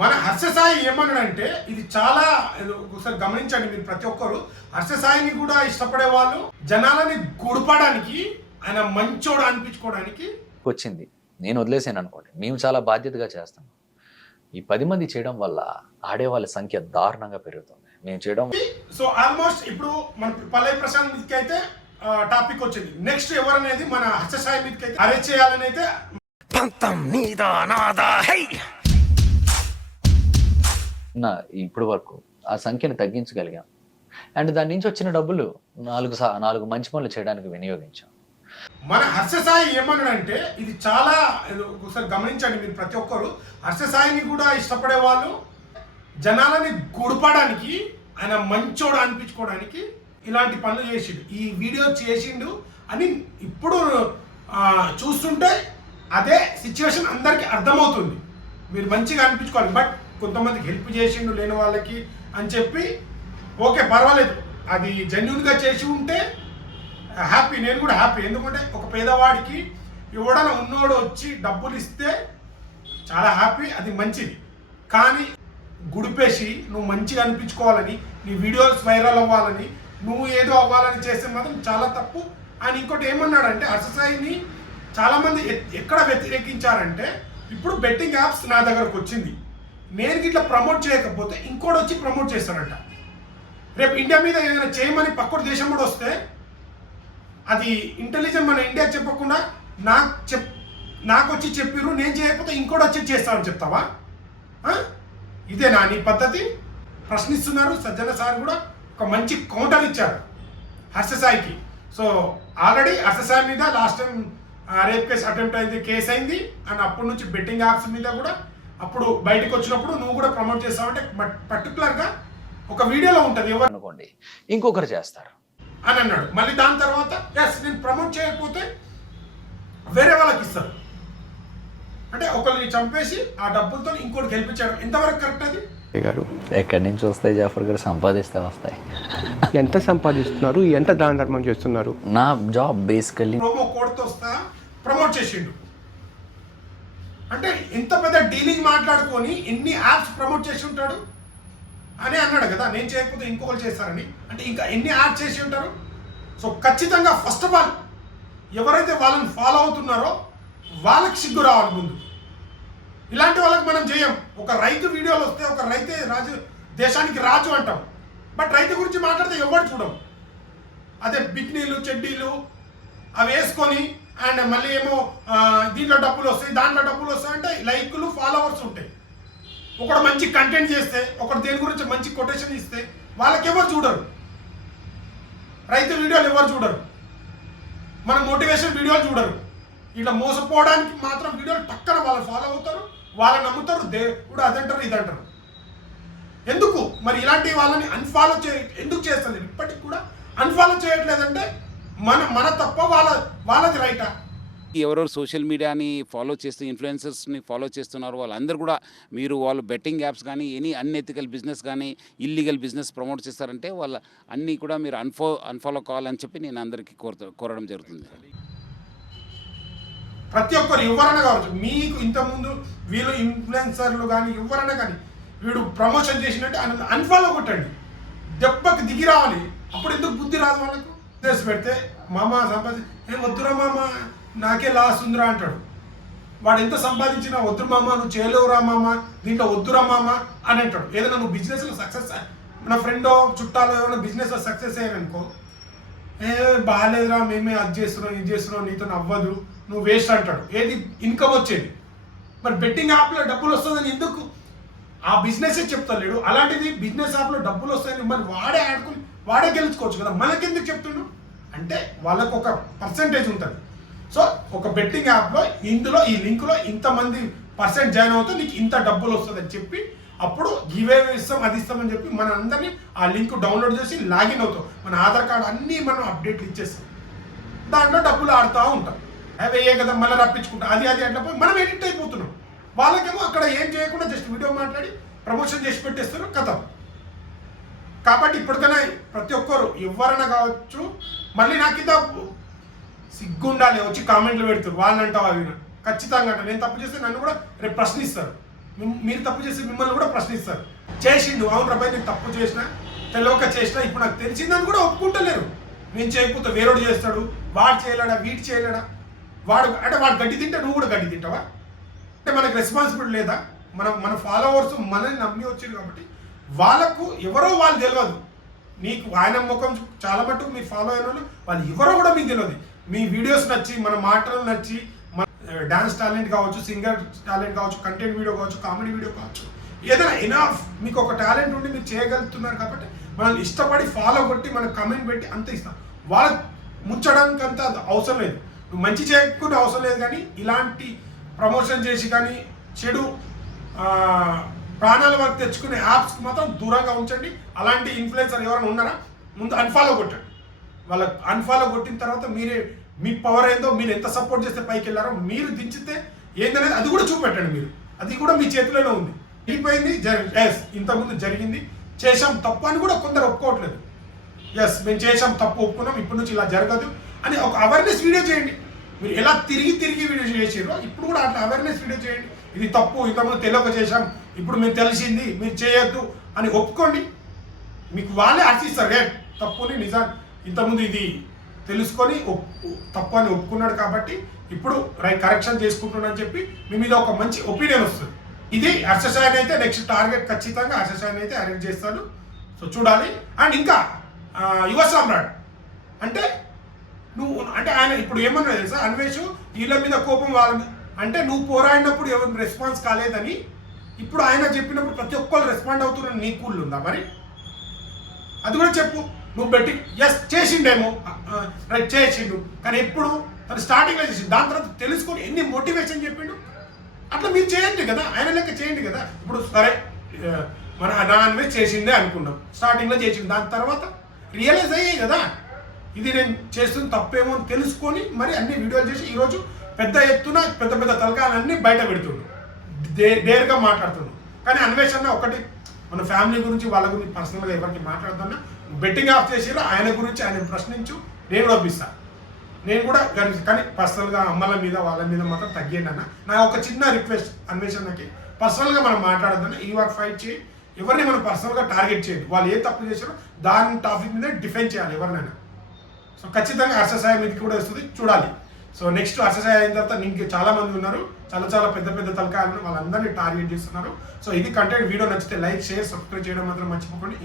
మన హర్షసాయి ఏమన్నాడంటే ఇది చాలా ఒకసారి గమనించండి మీరు ప్రతి ఒక్కరు. హర్షసాయిని కూడా ఇష్టపడే వాళ్ళు జనాలని గుడిపడానికి ఆయన మంచోడు అనిపించుకోవడానికి వచ్చింది. నేను వదిలేసాను అనుకోండి, మేము చాలా బాధ్యతగా చేస్తాం. ఈ 10 మంది చేయడం వల్ల ఆడేవాళ్ళ సంఖ్య దారుణంగా పెరుగుతుంది. మేము చేయడం సో ఆల్మోస్ట్ ఇప్పుడు మన పల్లవి ప్రశాంత్ మీదకి అయితే టాపిక్ వచ్చింది. నెక్స్ట్ ఎవరనేది మన హర్షసాయి మీదకి అయితే అరెస్ట్ చేయాలని అయితే ఇప్పటి వరకు ఆ సంఖ్యను తగ్గించగలిగాం. అండ్ దాని నుంచి వచ్చిన డబ్బులు 4 మంచి పనులు చేయడానికి వినియోగించాం. మన హర్షసాయి ఏమన్నాడంటే ఇది చాలా ఒకసారి గమనించండి మీరు ప్రతి ఒక్కరు. హర్షసాయిని కూడా ఇష్టపడే వాళ్ళు జనాలని గుడిపడానికి ఆయన మంచోడు అనిపించుకోవడానికి ఇలాంటి పనులు చేసిండు, ఈ వీడియో చేసిండు అని ఇప్పుడు చూస్తుంటే అదే సిచ్యువేషన్ అందరికీ అర్థమవుతుంది. మీరు మంచిగా అనిపించుకోవాలి, బట్ కొంతమందికి హెల్ప్ చేసిండు లేని వాళ్ళకి అని చెప్పి ఓకే పర్వాలేదు, అది జెన్యున్గా చేసి ఉంటే హ్యాపీ, నేను కూడా హ్యాపీ. ఎందుకంటే ఒక పేదవాడికి ఎవడన్నా ఉన్నోడు వచ్చి డబ్బులు ఇస్తే చాలా హ్యాపీ, అది మంచిది. కానీ గుడిపేసి నువ్వు మంచిగా అనిపించుకోవాలని, నీ వీడియోస్ వైరల్ అవ్వాలని, నువ్వు ఏదో అవ్వాలని చేస్తే మాత్రం చాలా తప్పు. ఆయన ఇంకోటి ఏమన్నాడంటే హర్షసాయిని చాలామంది ఎక్కడ వ్యతిరేకించారంటే, ఇప్పుడు బెట్టింగ్ యాప్స్ నా దగ్గరకు వచ్చింది, నేను ఇట్లా ప్రమోట్ చేయకపోతే ఇంకోటి వచ్చి ప్రమోట్ చేస్తాడంట. రేపు ఇండియా మీద ఏదైనా చేయమని పక్కటి దేశం కూడా వస్తే అది ఇంటెలిజెంట్ మన ఇండియా చెప్పకుండా నాకు వచ్చి చెప్పిర్రు, నేను చేయకపోతే ఇంకోటి వచ్చి చేస్తామని చెప్తావా? ఇదేనా నీ పద్ధతి? ప్రశ్నిస్తున్నారు. సజ్జన సార్ కూడా ఒక మంచి కౌంటర్ ఇచ్చారు హర్షసాయికి. సో ఆల్రెడీ హర్షసాయి మీద last time rape case attempt అయింది, కేసు అయింది. అండ్ అప్పటి నుంచి బెట్టింగ్ యాప్స్ మీద కూడా అప్పుడు బయటకు వచ్చినప్పుడు నువ్వు కూడా ప్రమోట్ చేస్తావంటే పర్టికులర్గా ఒక వీడియోలో ఉంటుంది ఎవరు అనుకోండి, ఇంకొకరు చేస్తారు అని అన్నాడు. మళ్ళీ దాని తర్వాత ఎస్ నేను ప్రమోట్ చేయకపోతే వేరే వాళ్ళకి ఇస్తారు అంటే ఒకరిని చంపేసి ఆ డబ్బులతో ఇంకోటి గెలిపించాడు. ఎంతవరకు కరెక్ట్ అది? గారు ఎక్కడి నుంచి వస్తాయి జాఫర్ గారు? సంపాదిస్తే వస్తాయి. ఎంత సంపాదిస్తున్నారు, ఎంత దాన ధర్మం చేస్తున్నారు? నా జాబ్ బేసికల్లీ ప్రోమో కోడ్తో వస్తా ప్రమోట్ చేసిండు అంటే ఎంత పెద్ద డీలింగ్ మాట్లాడుకొని ఎన్ని యాప్స్ ప్రమోట్ చేసి ఉంటాడు అని అన్నాడు కదా. నేను చేయకపోతే ఇంకొకరు చేస్తారని, అంటే ఇంకా ఎన్ని యాడ్ చేసి ఉంటారు. సో ఖచ్చితంగా ఫస్ట్ ఆఫ్ ఆల్ ఎవరైతే వాళ్ళని ఫాలో అవుతున్నారో వాళ్ళకి సిగ్గు రావాలి ముందు. ఇలాంటి వాళ్ళకి మనం చేయం. ఒక రైతు వీడియోలు వస్తే ఒక రైతే రాజు, దేశానికి రాజు అంటాం, బట్ రైతు గురించి మాట్లాడితే ఎవరు చూడం. అదే బిక్నీలు చెడ్డీలు అవి వేసుకొని అండ్ మళ్ళీ ఏమో దీంట్లో డబ్బులు వస్తాయి దాంట్లో డబ్బులు వస్తాయి అంటే లైక్లు ఫాలోవర్స్ ఉంటాయి. ఒకడు మంచి కంటెంట్ చేస్తే, ఒకడు దేని గురించి మంచి కొటేషన్ ఇస్తే వాళ్ళకి ఎవరు చూడరు. రైతు వీడియోలు ఎవరు చూడరు, మన మోటివేషన్ వీడియోలు చూడరు. ఇట్లా మోసపోవడానికి మాత్రం వీడియోలు పక్కన వాళ్ళు ఫాలో అవుతారు, వాళ్ళని నమ్ముతారు, దేవుడు అదంటారు ఇదంటారు. ఎందుకు మరి ఇలాంటి వాళ్ళని అన్ఫాలో ఎందుకు చేస్తలేదు? ఇప్పటికి కూడా అన్ఫాలో చేయట్లేదంటే మన తప్ప వాళ్ళది రైటా? ఎవరెవరు సోషల్ మీడియాని ఫాలో చేస్తూ ఇన్ఫ్లుయెన్సర్స్ని ఫాలో చేస్తున్నారు వాళ్ళందరూ కూడా వాళ్ళు బెట్టింగ్ యాప్స్ కానీ అన్ఎథికల్ బిజినెస్ కానీ ఇల్లీగల్ బిజినెస్ ప్రమోట్ చేస్తారంటే వాళ్ళ అన్నీ కూడా మీరు అన్ఫాలో కావాలని చెప్పి నేను అందరికీ కోరడం జరుగుతుంది. ప్రతి ఒక్కరు ఎవరైనా కావచ్చు, మీకు ఇంతకుముందు వీళ్ళు ఇన్ఫ్లుయెన్సర్లు కానీ ఎవరైనా కానీ వీడు ప్రమోషన్ చేసినట్టు అన్ఫాలో కొట్టండి, దెబ్బకి దిగి రావాలి. అప్పుడు ఎందుకు బుద్ధి రాదు వాళ్ళకు? చేసి పెడితే మామ సంపాదించి వద్దురా మామ నాకే లాస్ ఉందిరా అంటాడు. వాడు ఎంత సంపాదించినా వద్దు మామ నువ్వు చేయలేవురా మామ దీంట్లో వద్దురా మామ అని అంటాడు. ఏదైనా నువ్వు బిజినెస్లో సక్సెస్, మన ఫ్రెండో చుట్టాలో ఏమైనా బిజినెస్లో సక్సెస్ అయ్యారనుకో, బాగాలేదురా మేమే అది చేస్తున్నాం ఇది చేస్తున్నాం నీతో అవ్వదు నువ్వు వేస్ట్ అంటాడు. ఏది ఇన్కమ్ వచ్చేది. మరి బెట్టింగ్ యాప్లో డబ్బులు వస్తుందని ఎందుకు ఆ బిజినెసే చెప్తలేడు. అలాంటిది బిజినెస్ యాప్లో డబ్బులు వస్తాయని మరి వాడే ఆడుకుని వాడే గెలుచుకోవచ్చు కదా, మనకెందుకు చెప్తుండు అంటే వాళ్ళకు ఒక పర్సంటేజ్ ఉంటుంది. సో ఒక బెట్టింగ్ యాప్లో ఇందులో ఈ లింక్లో ఇంతమంది పర్సెంట్ జాయిన్ అవుతే నీకు ఇంత డబ్బులు వస్తుందని చెప్పి అప్పుడు గివే ఇస్తాం అది ఇస్తామని చెప్పి మన అందరినీ ఆ లింక్ డౌన్లోడ్ చేసి లాగిన్ అవుతాం. మన ఆధార్ కార్డు అన్నీ మనం అప్డేట్లు ఇచ్చేస్తాం, దాంట్లో డబ్బులు ఆడుతూ ఉంటాం. అవి ఏ కదా మళ్ళీ రప్పించుకుంటాం, అది అట్లా పోయి మనం ఎడిట్ అయిపోతున్నాం. వాళ్ళకేమో అక్కడ ఏం చేయకుండా జస్ట్ వీడియో మాట్లాడి ప్రమోషన్ చేసి పెట్టేస్తారు కథం. కాబట్టి ఇప్పటికైనా ప్రతి ఒక్కరు ఎవరైనా కావచ్చు, మళ్ళీ నాకు ఇంత సిగ్గుండాలి వచ్చి కామెంట్లు పెడతారు వాళ్ళని అంటావు అవి ఖచ్చితంగా అంట. నేను తప్పు చేస్తే నన్ను కూడా రేపు ప్రశ్నిస్తారు. మీరు తప్పు చేసి మిమ్మల్ని కూడా ప్రశ్నిస్తారు. చేసిండు, అవును రాబాయ్ నేను తప్పు చేసిన, తెలియక చేసిన, ఇప్పుడు నాకు తెలిసిందని కూడా ఒప్పుకుంటలేరు. నేను చేయకపోతే వేరేడు చేస్తాడు, వాడు చేయలేడా, వీడు చేయలేడా, వాడు గడ్డి తింటే నువ్వు కూడా గడ్డి తింటావా? అంటే మనకు రెస్పాన్సిబిలిటీ లేదా? మన ఫాలోవర్స్ మనల్ని నమ్మి వచ్చారు కాబట్టి వాళ్ళకు ఎవరో వాళ్ళు తెలియదు. మీకు ఆయన ముఖం చాలా మటుకు మీరు ఫాలో అయిన వాళ్ళు ఎవరో కూడా మీకు తెలియదు. మీ వీడియోస్ నచ్చి, మన మాటలు నచ్చి, మన డాన్స్ టాలెంట్ కావచ్చు, సింగర్ టాలెంట్ కావచ్చు, కంటెంట్ వీడియో కావచ్చు, కామెడీ వీడియో కావచ్చు, ఏదైనా ఎనఫ్ మీకు ఒక టాలెంట్ ఉండి మీరు చేయగలుగుతున్నారు కాబట్టి మనల్ని ఇష్టపడి ఫాలో కొట్టి మనకు కమెంట్ పెట్టి అంత ఇస్తాం. వాళ్ళకి ముంచడానికి అంత అవసరం లేదు, నువ్వు మంచి చేయకుండా అవసరం లేదు. కానీ ఇలాంటి ప్రమోషన్ చేసి కానీ చెడు ప్రాణాల వరకు తెచ్చుకునే యాప్స్కి మాత్రం దూరంగా ఉంచండి. అలాంటి ఇన్ఫ్లుయెన్సర్ ఎవరైనా ఉన్నారా ముందు అన్ఫాలో కొట్టండి. వాళ్ళకి అన్ఫాలో కొట్టిన తర్వాత మీరే మీ పవర్ ఏందో, మీరు ఎంత సపోర్ట్ చేస్తే పైకి వెళ్ళారో, మీరు దించితే ఏందనేది అది కూడా చూపెట్టండి. మీరు అది కూడా మీ చేతిలోనే ఉంది. అయిపోయింది, ఇంతకుముందు జరిగింది, చేసాం తప్పు అని కూడా కొందరు ఒప్పుకోవట్లేదు. ఎస్ మేము చేసాం తప్పు, ఒప్పుకున్నాం, ఇప్పటి నుంచి ఇలా జరగదు అని ఒక అవేర్నెస్ వీడియో చేయండి. మీరు ఎలా తిరిగి వీడియో చేసారో ఇప్పుడు కూడా అట్లా అవేర్నెస్ వీడియో చేయండి. ఇది తప్పు, ఇంతకుముందు తెలియక చేసాం, ఇప్పుడు మేము తెలిసింది, మీరు చేయొద్దు అని ఒప్పుకోండి. మీకు వాళ్ళే హర్షిస్తారు, తప్పుని నిజాన్ని ఇంతకుముందు ఇది తెలుసుకొని తప్పు అని ఒప్పుకున్నాడు కాబట్టి ఇప్పుడు కరెక్షన్ చేసుకుంటున్నాడని చెప్పి మీ మీద ఒక మంచి ఒపీనియన్ వస్తుంది. ఇది హర్ష సాయిని అయితే నెక్స్ట్ టార్గెట్ ఖచ్చితంగా హర్ష సాయిని అయితే అరెస్ట్ చేస్తాడు. సో చూడాలి. అండ్ ఇంకా యువ సామ్రాట్ అంటే నువ్వు అంటే ఆయన ఇప్పుడు ఏమన్నా తెలుసా, అన్వేష్ వీళ్ళ మీద కోపం వాళ్ళ మీద అంటే నువ్వు పోరాడినప్పుడు ఎవరు రెస్పాన్స్ కాలేదని ఇప్పుడు ఆయన చెప్పినప్పుడు ప్రతి ఒక్కరు రెస్పాండ్ అవుతున్న నీ కూల్ ఉందా? మరి అది కూడా చెప్పు. నువ్వు పెట్టి ఎస్ చేసిండేమో, రైట్ చేసిండు, కానీ ఎప్పుడు తను స్టార్టింగ్లో చేసిండు, దాని తర్వాత తెలుసుకొని ఎన్ని మోటివేషన్ చెప్పిండు. అట్లా మీరు చేయండి కదా, ఆయన లెక్క చేయండి కదా. ఇప్పుడు సరే మన అన్వేష్ చేసిందే అనుకున్నాం, స్టార్టింగ్లో చేసిండు, దాని తర్వాత రియలైజ్ అయ్యాయి కదా ఇది నేను చేస్తున్న తప్పేమో అని తెలుసుకొని మరి అన్ని వీడియోలు చేసి ఈరోజు పెద్ద ఎత్తున పెద్ద తలకాలన్నీ బయట పెడుతుండు, డేర్గా మాట్లాడుతున్నాడు. కానీ అన్వేషణ ఒకటి మన ఫ్యామిలీ గురించి వాళ్ళ గురించి పర్సనల్గా ఎవరికి మాట్లాడుతున్నా, బెట్టింగ్ ఆఫ్ చేసిరో ఆయన గురించి ఆయన ప్రశ్నించు, నేను కూడా పంపిస్తాను. నేను కూడా కానీ పర్సనల్గా అమ్మల మీద వాళ్ళ మీద మాత్రం తగ్గేయండి అన్న. నా ఒక చిన్న రిక్వెస్ట్ అన్వేషణకి, పర్సనల్గా మనం మాట్లాడద్దన్న, ఈ వాటి ఫైట్ చేయి, ఎవరిని మనం పర్సనల్గా టార్గెట్ చేయండి. వాళ్ళు ఏ తప్పు చేశారో దాని టాపిక్ మీద డిఫెండ్ చేయాలి ఎవరినైనా. సో ఖచ్చితంగా హర్ష సాయి మీదకి కూడా వస్తుంది, చూడాలి. సో నెక్స్ట్ హర్ష సాయి అయిన తర్వాత ఇంక చాలా మంది ఉన్నారు, చాలా పెద్ద తలకాయలు వాళ్ళందరినీ టార్గెట్ చేస్తున్నారు. సో ఇది కంటెంట్, వీడియో నచ్చితే లైక్, షేర్, సబ్స్క్రైబ్ చేయడం మాత్రం మర్చిపోకండి.